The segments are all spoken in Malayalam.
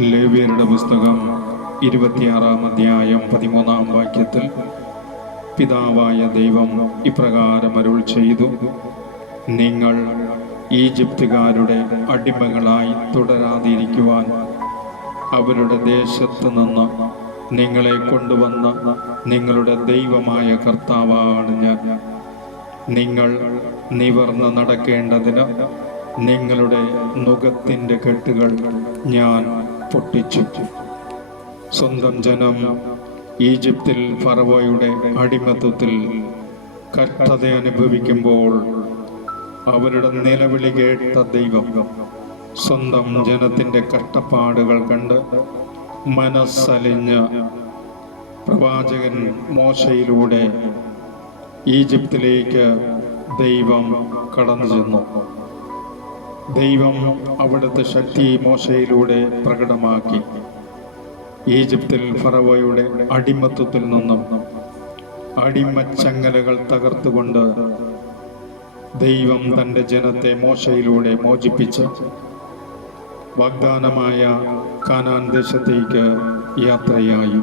ലേവ്യരുടെ പുസ്തകം 26-ാം അധ്യായം 13-ാം വാക്യത്തിൽ പിതാവായ ദൈവം ഇപ്രകാരം അരുൾ ചെയ്തു: നിങ്ങൾ ഈജിപ്തുകാരുടെ അടിമകളായി തുടരാതിരിക്കുവാൻ അവരുടെ ദേശത്ത് നിന്ന് നിങ്ങളെ കൊണ്ടുവന്ന നിങ്ങളുടെ ദൈവമായ കർത്താവാണ് ഞാൻ. നിങ്ങൾ നിവർന്ന് നടക്കേണ്ടതിന് നിങ്ങളുടെ നുകത്തിൻ്റെ കെട്ടുകൾ ഞാൻ പൊട്ടിച്ചു. സ്വന്തം ജനം ഈജിപ്തിൽ ഫറവോയുടെ അടിമത്വത്തിൽ കഷ്ടത അനുഭവിക്കുമ്പോൾ അവരുടെ നിലവിളി കേട്ട ദൈവം സ്വന്തം ജനത്തിൻ്റെ കഷ്ടപ്പാടുകൾ കണ്ട് മനസ്സലിഞ്ഞ് പ്രവാചകൻ മോശയിലൂടെ ഈജിപ്തിലേക്ക് ദൈവം കടന്നു ചെന്നു. ദൈവം അവിടുത്തെ ശക്തി മോശയിലൂടെ പ്രകടമാക്കി. ഈജിപ്തിൽ ഫറവോയുടെ അടിമത്വത്തിൽ നിന്നും അടിമച്ചങ്ങലകൾ തകർത്തുകൊണ്ട് ദൈവം തൻ്റെ ജനത്തെ മോശയിലൂടെ മോചിപ്പിച്ച് വാഗ്ദാനമായ കാനാൻ ദേശത്തേക്ക് യാത്രയായി.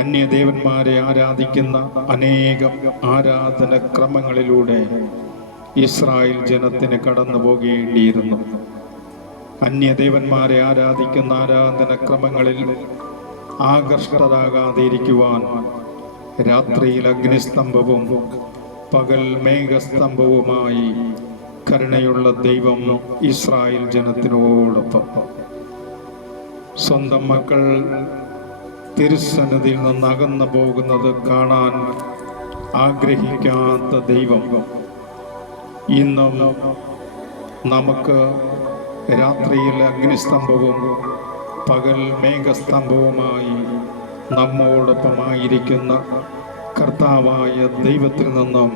അന്യദേവന്മാരെ ആരാധിക്കുന്ന അനേകം ആരാധനക്രമങ്ങളിലൂടെ ഇസ്രായേൽ ജനത്തിന് കടന്നു പോകേണ്ടിയിരുന്നു. അന്യദേവന്മാരെ ആരാധിക്കുന്ന ആരാധനക്രമങ്ങളിൽ ആകർഷകരാകാതെ ഇരിക്കുവാൻ രാത്രിയിൽ അഗ്നിസ്തംഭവും പകൽ മേഘസ്തംഭവുമായി കരുണയുള്ള ദൈവം ഇസ്രായേൽ ജനത്തിനോടൊപ്പം. സ്വന്തം മക്കൾ തിരുസന്നിധിയിൽ നിന്ന് അകന്നു പോകുന്നത് കാണാൻ ആഗ്രഹിക്കാത്ത ദൈവം ഇന്നും നമുക്ക് രാത്രിയിൽ അഗ്നിസ്തംഭവും പകൽ മേഘസ്തംഭവുമായി നമ്മോടൊപ്പമായിരിക്കുന്ന കർത്താവായ ദൈവത്തിൽ നിന്നും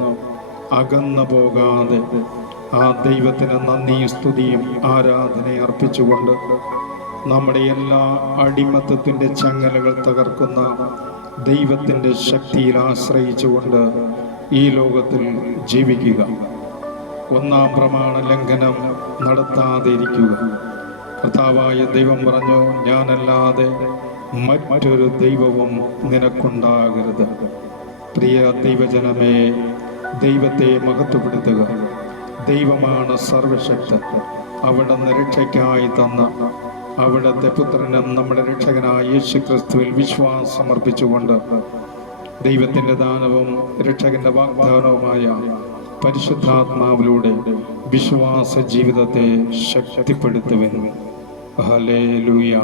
അകന്നു പോകാതെ ആ ദൈവത്തിന് നന്ദിയും സ്തുതിയും ആരാധനയും അർപ്പിച്ചുകൊണ്ട് നമ്മുടെ എല്ലാ അടിമത്തത്തിൻ്റെ ചങ്ങലകൾ തകർക്കുന്ന ദൈവത്തിൻ്റെ ശക്തിയിൽ ആശ്രയിച്ചുകൊണ്ട് ഈ ലോകത്തിൽ ജീവിക്കുക. ഒന്നാം പ്രമാണ ലംഘനം നടത്താതെ ഇരിക്കുക. കർത്താവായ ദൈവം പറഞ്ഞു, ഞാനല്ലാതെ മറ്റൊരു ദൈവവും നിനക്കുണ്ടാകരുത്. പ്രിയ ദൈവജനമേ, ദൈവത്തെ മഹത്വപ്പെടുത്തുക. ദൈവമാണ് സർവശക്തൻ. അവിടുന്ന് രക്ഷയ്ക്കായി തന്ന അവിടുത്തെ പുത്രനും നമ്മുടെ രക്ഷകനായ യേശു ക്രിസ്തുവിൽ വിശ്വാസം സമർപ്പിച്ചുകൊണ്ട് ദൈവത്തിൻ്റെ ദാനവും രക്ഷകന്റെ വാഗ്ദാനവുമായ പരിശുദ്ധാത്മാവിലൂടെ വിശ്വാസ ജീവിതത്തെ ശക്തിപ്പെടുത്തുവൻ. ഹല്ലേലൂയ.